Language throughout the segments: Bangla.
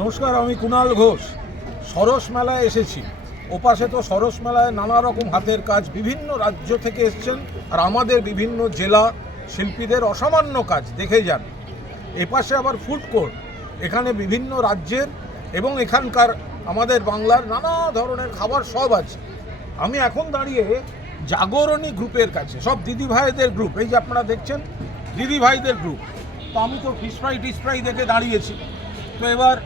নমস্কার, আমি কুণাল ঘোষ। সরস মেলায় এসেছি। ওপাশে তো সরস মেলায় নানা রকম হাতের কাজ বিভিন্ন রাজ্য থেকে এসছেন আর আমাদের বিভিন্ন জেলা শিল্পীদের অসামান্য কাজ দেখে যান। এপাশে আবার ফুড কোর্ট, এখানে বিভিন্ন রাজ্যের এবং এখানকার আমাদের বাংলার নানা ধরনের খাবার সব আছে। আমি এখন দাঁড়িয়ে জাগরণী গ্রুপের কাছে, সব দিদি ভাইদের গ্রুপ, এই যে আপনারা দেখছেন, দিদি ভাইদের গ্রুপ। তো আমি তো ফিশ ফ্রাই টিস ফ্রাই দেখে দাঁড়িয়েছি। তো এবার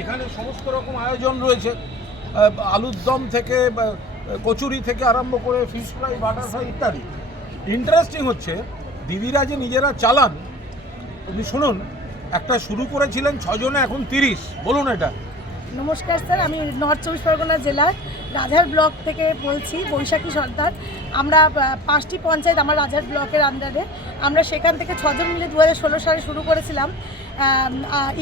এখানে সমস্ত রকম আয়োজন রয়েছে। আলুর দম থেকে কচুরি থেকে আরম্ভ করে ফিশ ফ্রাই বাটার ফ্রাই ইত্যাদি। ইন্টারেস্টিং হচ্ছে, দিদিরা যে নিজেরা চালান আপনি শুনুন, একটা শুরু করেছিলেন ছজনে, এখন তিরিশ। বলুন এটা। নমস্কার স্যার, আমি নর্থ চব্বিশ পরগনা জেলার রাজার ব্লক থেকে বলছি, বৈশাখী সর্দার। আমরা পাঁচটি পঞ্চায়েত আমার রাজার ব্লকের আন্ডারে আমরা সেখান থেকে ছজন মিলে দু হাজার ষোলো সালে শুরু করেছিলাম।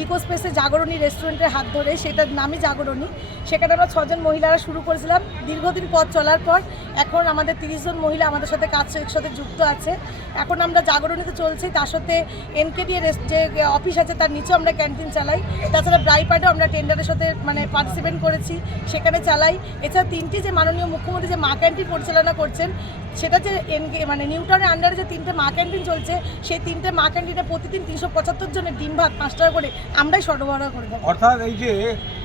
ইকো স্পেসে জাগরণী রেস্টুরেন্টের হাত ধরে, সেটার নামই জাগরণী। সেখানে আমরা ছজন মহিলারা শুরু করেছিলাম। দীর্ঘদিন পথ চলার পর এখন আমাদের তিরিশ জন মহিলা আমাদের সাথে কাজ সাথে যুক্ত আছে। এখন আমরা জাগরণীতে চলছি। তার সাথে এনকেডি যে অফিস আছে তার নিচেও আমরা ক্যান্টিন চালাই। তাছাড়া ব্রাইপাডেও আমরা টেন্ডারের সাথে মানে পার্টিসিপেট করেছি, সেখানে চালাই। এছাড়া তিনটি যে মাননীয় মুখ্যমন্ত্রী যে মা ক্যান্টিন পরিচালনা করছেন, সেটা যে এনকে মানে নিউটনের আন্ডারে যে তিনটে মা ক্যান্টিন চলছে, সেই তিনটে মা ক্যান্টিনে প্রতিদিন তিনশো পঁচাত্তর জনের ডিম ভাত পাঁচ টাকা করে। আমরাই সরবরাহ করে দেবো অর্থাৎ এই যে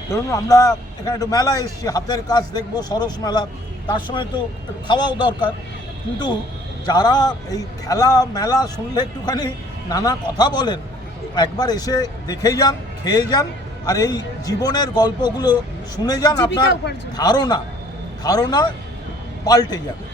ধরুন আমরা এখানে একটু মেলা এসেছি হাতের কাজ দেখব সরস মেলা। তার সময় তো একটু খাওয়াও দরকার। কিন্তু যারা এই খেলা মেলা শুনলে একটুখানি নানা কথা বলেন একবার এসে দেখে যান খেয়ে যান আর এই জীবনের গল্পগুলো শুনে যান আপনার ধারণা। ধারণা পাল্টে যাবে।